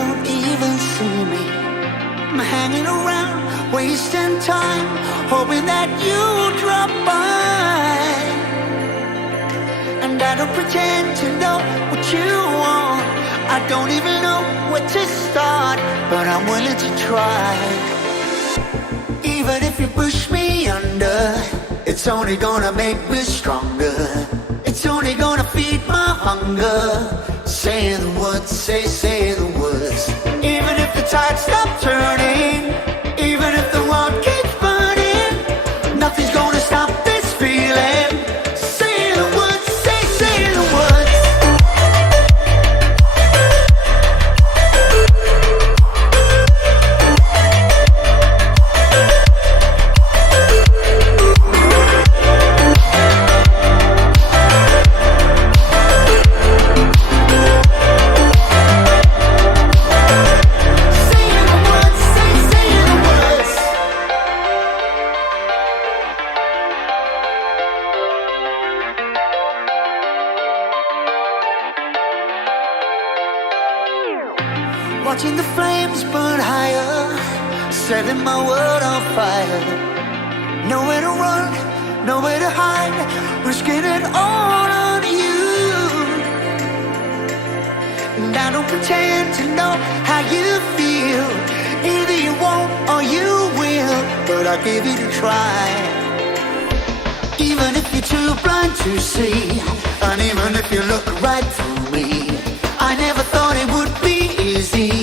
don't even see me. I'm hanging around, wasting time, hoping that you drop by. And I don't pretend to know what you want. I don't even know where to start, but I'm willing to try. Even if you push me under, it's only gonna make me stronger. It's only gonna feed my hunger. Say the words, say the words. Even if the tide stops turning, even if the world keeps burning, nothing's gonna stop this feeling. Say the words, say the words. Watching the flames burn higher, setting my world on fire. Nowhere to run, nowhere to hide, risking it all on you. And I don't pretend to know how you feel. Either you won't or you will, but I'll give it a try. Even if you're too blind to see, and even if you look right through me, I never thought it would be easy.